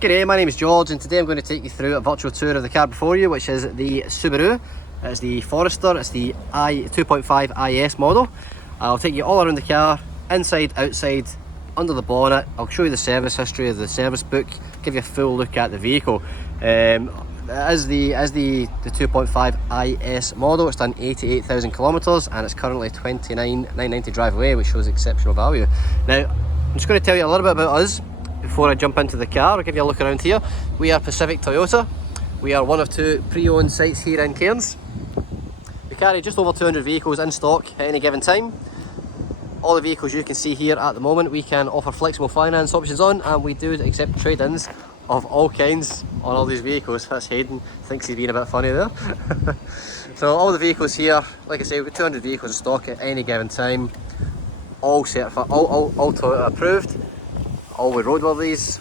G'day, my name is George and today I'm going to take you through a virtual tour of the car before you, which is the Subaru. It's the Forester, it's the 2.5 IS model. I'll take you all around the car, inside, outside, under the bonnet. I'll show you the service history of the service book, give you a full look at the vehicle. As the 2.5 IS model, it's done 88,000 kilometres and it's currently 29,990 drive away, which shows exceptional value. Now, I'm just going to tell you a little bit about us before I jump into the car. I'll give you a look around here. We are Pacific Toyota. We are one of two pre-owned sites here in Cairns. We carry just over 200 vehicles in stock at any given time. All the vehicles you can see here at the moment we can offer flexible finance options on, and we do accept trade-ins of all kinds on all these vehicles. That's Hayden, thinks he's being a bit funny there. So all the vehicles here, like I say, we've got 200 vehicles in stock at any given time, all certified, all Toyota approved, all with roadworthies,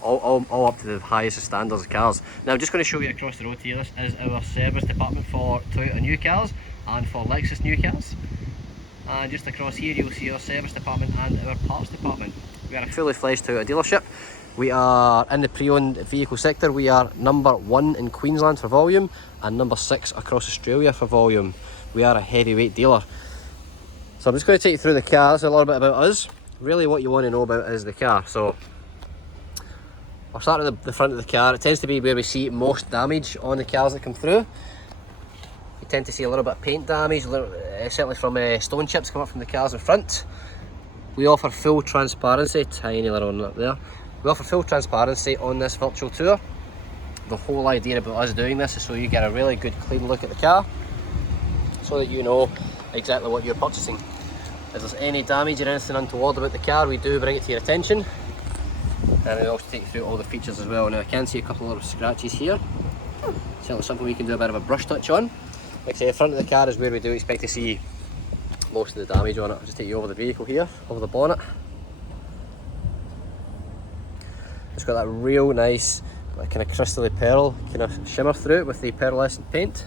all up to the highest standards of cars. Now I'm just going to show you across the road here. This is our service department for Toyota new cars and for Lexus new cars. And just across here you'll see our service department and our parts department. We are a fully fledged Toyota dealership. We are in the pre-owned vehicle sector. We are number 1 in Queensland for volume and number 6 across Australia for volume. We are a heavyweight dealer. So I'm just going to take you through the car. That's a little bit about us. Really what you want to know about is the car. So I'll start at the front of the car. It tends to be where we see most damage on the cars that come through. You tend to see a little bit of paint damage, certainly from stone chips come up from the cars in front. We offer full transparency, tiny little one up there. We offer full transparency on this virtual tour. The whole idea about us doing this is so you get a really good clean look at the car, so that you know exactly what you're purchasing. If there's any damage or anything untoward about the car, we do bring it to your attention. And we also take you through all the features as well. Now I can see a couple of little scratches here. Certainly something we can do a bit of a brush touch on. Like I say, the front of the car is where we do expect to see most of the damage on it. I'll just take you over the vehicle here, over the bonnet. It's got that real nice kind of crystally pearl kind of shimmer through it with the pearlescent paint.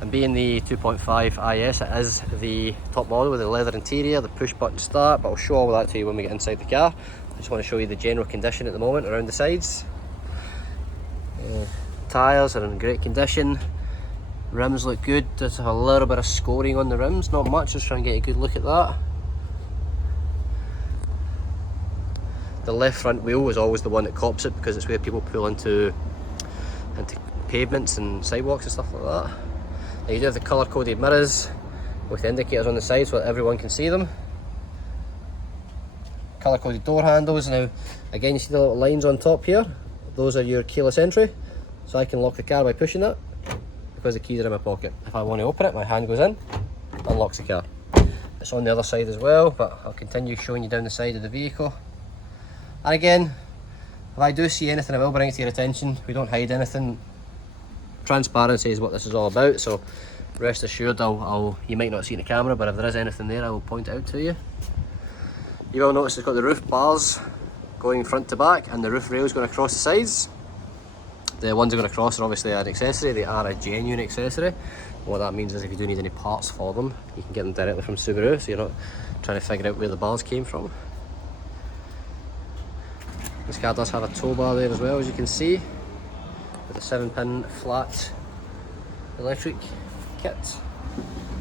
And being the 2.5 IS, it is the top model with the leather interior, the push button start, but I'll show all that to you when we get inside the car. I just want to show you the general condition at the moment around the sides. Tyres are in great condition, rims look good. There's a little bit of scoring on the rims, not much, just try and get a good look at that. The left front wheel is always the one that cops it because it's where people pull into pavements and sidewalks and stuff like that. Now you do have the colour coded mirrors with the indicators on the side so that everyone can see them. Colour coded door handles. Now again, you see the little lines on top here, those are your keyless entry, so I can lock the car by pushing that because the keys are in my pocket. If I want to open it, my hand goes in, unlocks the car. It's on the other side as well, but I'll continue showing you down the side of the vehicle. And again, if I do see anything, I will bring it to your attention. We don't hide anything. Transparency is what this is all about, so rest assured you might not see in the camera, but if there is anything there I will point it out to you. You will notice it's got the roof bars going front to back and the roof rails going across the sides. The ones that are going across are obviously an accessory, they are a genuine accessory. What that means is if you do need any parts for them, you can get them directly from Subaru, so you're not trying to figure out where the bars came from. This car does have a tow bar there as well, as you can see, with a 7-pin flat electric kit.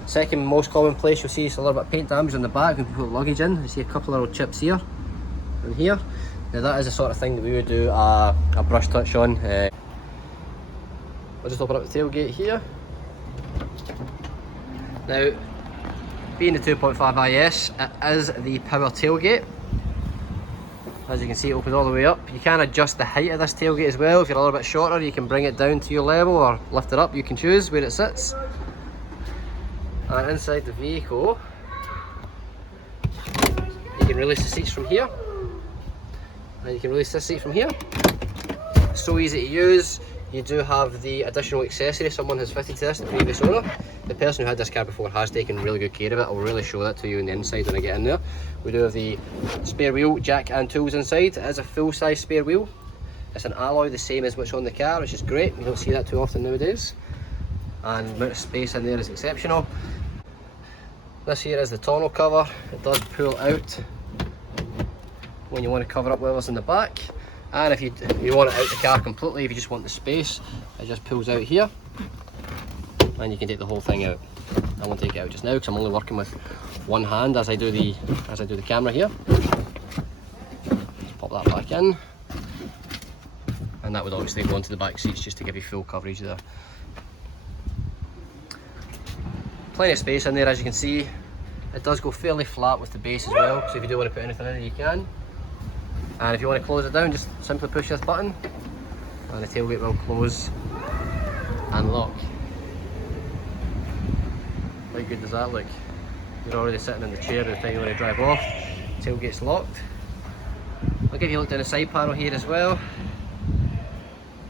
Second most common place you'll see is a little bit of paint damage on the back when people put luggage in. You see a couple of little chips here and here. Now that is the sort of thing that we would do a brush touch on. I'll just open up the tailgate here. Now, being the 2.5 IS, it is the power tailgate. As you can see, it opens all the way up. You can adjust the height of this tailgate as well. If you're a little bit shorter, you can bring it down to your level or lift it up. You can choose where it sits. And inside the vehicle, you can release the seats from here. And you can release this seat from here. So easy to use. You do have the additional accessory someone has fitted to this, the previous owner. The person who had this car before has taken really good care of it. I'll really show that to you on the inside when I get in there. We do have the spare wheel, jack and tools inside. It is a full-size spare wheel. It's an alloy, the same as what's on the car, which is great. You don't see that too often nowadays. And the amount of space in there is exceptional. This here is the tonneau cover. It does pull out when you want to cover up whatever's in the back. And if you want it out the car completely, if you just want the space, it just pulls out here and you can take the whole thing out. I won't take it out just now because I'm only working with one hand as I do the camera here. Just pop that back in, and that would obviously go into the back seats just to give you full coverage there. Plenty of space in there, as you can see. It does go fairly flat with the base as well, so if you do want to put anything in it, you can. And if you want to close it down, just simply push this button and the tailgate will close and lock. How good does that look? You're already sitting in the chair by the time you want to drive off. Tailgate's locked. I'll give you a look down the side panel here as well.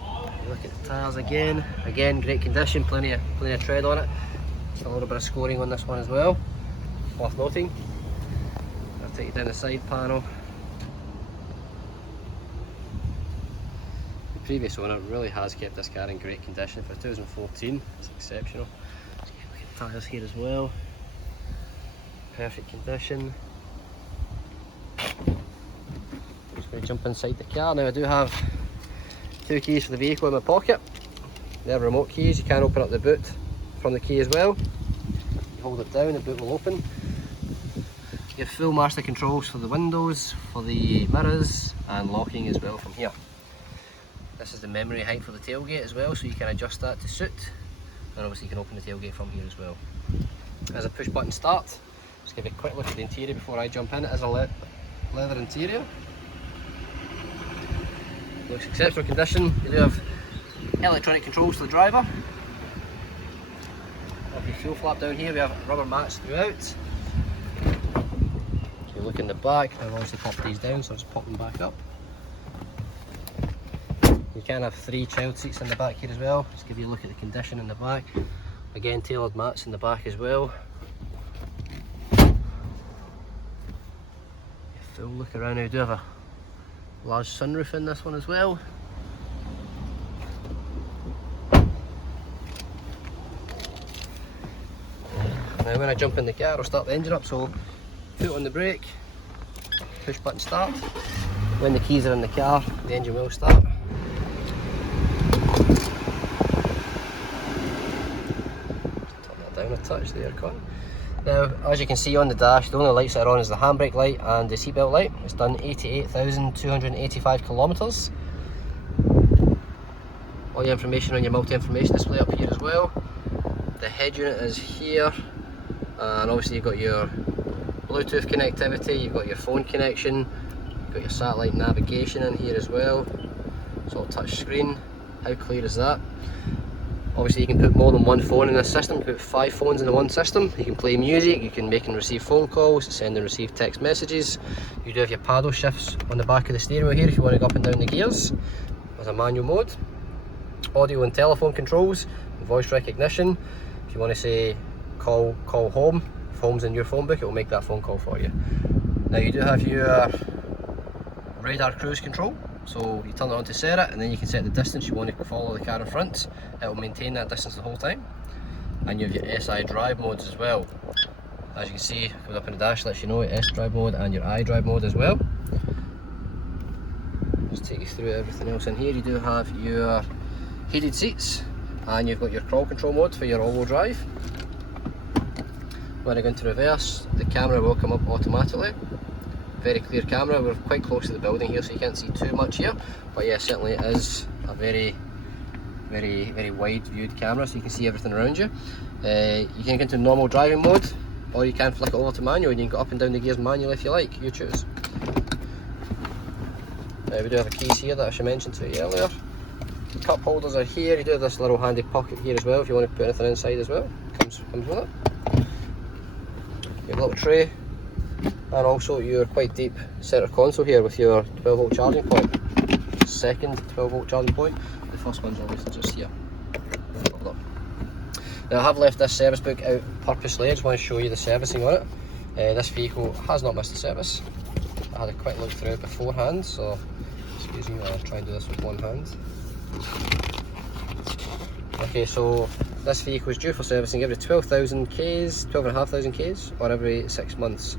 You look at the tyres again. Again, great condition, plenty of tread on it. Just a little bit of scoring on this one as well, worth noting. I'll take you down the side panel. The previous owner really has kept this car in great condition for 2014. It's exceptional. Look at the tyres here as well. Perfect condition. Just going to jump inside the car. Now I do have 2 keys for the vehicle in my pocket. They're remote keys. You can open up the boot from the key as well. You hold it down, the boot will open. You have full master controls for the windows, for the mirrors, and locking as well from here. This is the memory height for the tailgate as well, so you can adjust that to suit. And obviously you can open the tailgate from here as well. As a push button start, just give you a quick look at the interior before I jump in. It is a leather interior. Looks exceptional condition. You do have electronic controls to the driver. Of your fuel flap down here, we have rubber mats throughout. So you look in the back, I've obviously popped these down, so I'll just pop them back up. You can have 3 child seats in the back here as well. Just give you a look at the condition in the back. Again, tailored mats in the back as well. Full look around now. We do have a large sunroof in this one as well. Now when I jump in the car, I'll start the engine up, so foot on the brake, push button start. When the keys are in the car, the engine will start. Turn that down a touch, the aircon. Now, as you can see on the dash, the only lights that are on is the handbrake light and the seatbelt light. It's done 88,285 kilometres. All your information on your multi-information display up here as well. The head unit is here, and obviously you've got your Bluetooth connectivity, you've got your phone connection, you've got your satellite navigation in here as well. It's all touch screen. How clear is that? Obviously you can put more than one phone in this system. You can put 5 phones in the one system. You can play music, you can make and receive phone calls, send and receive text messages. You do have your paddle shifts on the back of the steering wheel here if you want to go up and down the gears. There's a manual mode. Audio and telephone controls, voice recognition. If you want to say call home, if home's in your phone book, it will make that phone call for you. Now you do have your radar cruise control. So you turn it on to set it, and then you can set the distance you want to follow the car in front. It will maintain that distance the whole time. And you have your SI drive modes as well. As you can see, it goes up in the dash, lets you know S drive mode and your I drive mode as well. Just take you through everything else in here. You do have your heated seats, and you've got your crawl control mode for your all-wheel drive. When I go into reverse, the camera will come up automatically. Very clear camera. We're quite close to the building here, so you can't see too much here, but yeah, certainly it is a very wide viewed camera, so you can see everything around you. You can go into normal driving mode, or you can flick it over to manual and you can go up and down the gears manually if you like. You choose. We do have the keys here that I should mention to you earlier. The cup holders are here. You do have this little handy pocket here as well if you want to put anything inside as well. Comes with it. Your little tray. And also your quite deep centre console here with your 12 volt charging point. Second 12 volt charging point. The first one's obviously just here. Now I have left this service book out purposely. I just want to show you the servicing on it. This vehicle has not missed a service. I had a quick look through it beforehand, so excuse me, I'll try and do this with one hand. Okay, so this vehicle is due for servicing every 12,000 Ks, 12,500 Ks, or every 6 months.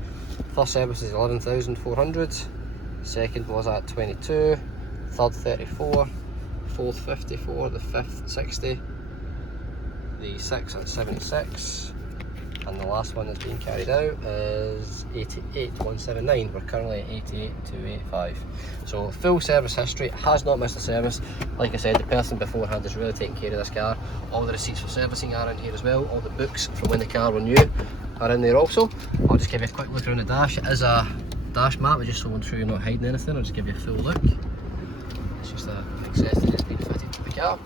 First service is 11,400, second was at 22, third 34, fourth 54, the fifth 60, the sixth at 76, and the last one that's being carried out is 88,179. We're currently at 88,285. So full service history, has not missed a service. Like I said, the person beforehand is really taking care of this car. All the receipts for servicing are in here as well. All the books from when the car were new are in there also. I'll just give you a quick look around the dash. It is a dash map, but just so I'm sure you're not hiding anything, I'll just give you a full look. It's just an accessory that's been fitted to the car.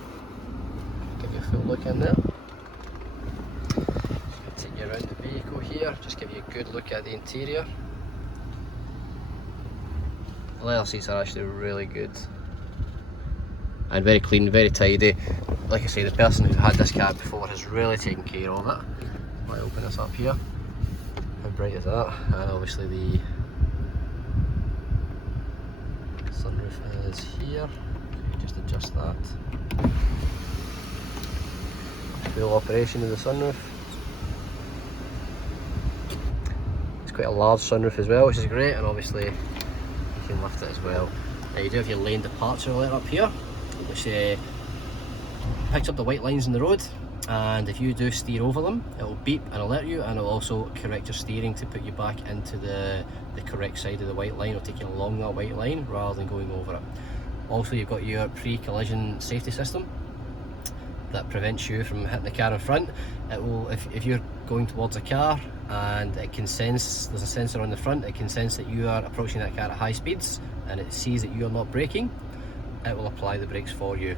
Give you a full look in there. Take you around the vehicle here, just give you a good look at the interior. The leather seats are actually really good and very clean, very tidy. Like I say, the person who had this car before has really taken care of it. Might open this up here. How bright is that? And obviously the sunroof is here. Just adjust that. Full operation of the sunroof. Quite a large sunroof as well, which is great, and obviously you can lift it as well. Now you do have your lane departure alert up here, which picks up the white lines in the road, and if you do steer over them, it will beep and alert you, and it will also correct your steering to put you back into the correct side of the white line, or take you along that white line rather than going over it. Also, you've got your pre-collision safety system that prevents you from hitting the car in front. It will, if you're going towards a car and it can sense, there's a sensor on the front, it can sense that you are approaching that car at high speeds and it sees that you're not braking, it will apply the brakes for you.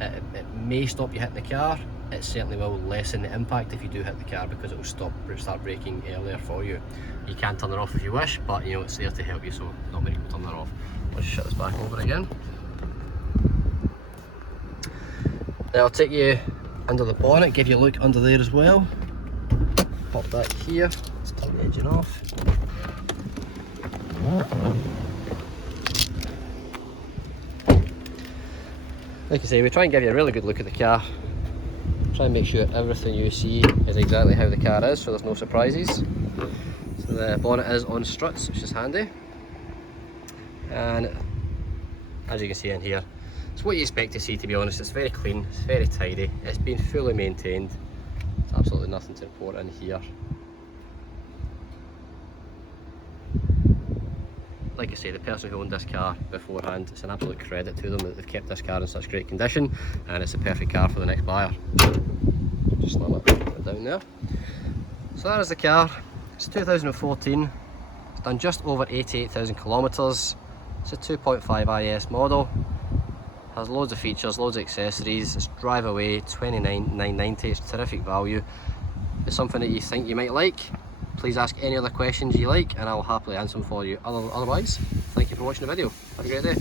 It may stop you hitting the car, it certainly will lessen the impact if you do hit the car, because it will start braking earlier for you. You can turn it off if you wish, but you know, it's there to help you, so not many people turn that off. Let's shut this back over again. Now I'll take you under the bonnet, give you a look under there as well. Pop that here, let's turn the engine off. Like I say, we try and give you a really good look at the car. Try and make sure everything you see is exactly how the car is, so there's no surprises. So the bonnet is on struts, which is handy. And as you can see in here, it's what you expect to see, to be honest. It's very clean, it's very tidy, it's been fully maintained. There's absolutely nothing to report in here. Like I say, the person who owned this car beforehand, it's an absolute credit to them that they've kept this car in such great condition, and it's a perfect car for the next buyer. Just slam it, put it down there. So that is the car. It's 2014, it's done just over 88,000 kilometres. It's a 2.5 IS model. Has loads of features, loads of accessories. It's drive away, 29,990. It's terrific value. If it's something that you think you might like, please ask any other questions you like and I'll happily answer them for you. Otherwise, thank you for watching the video. Have a great day.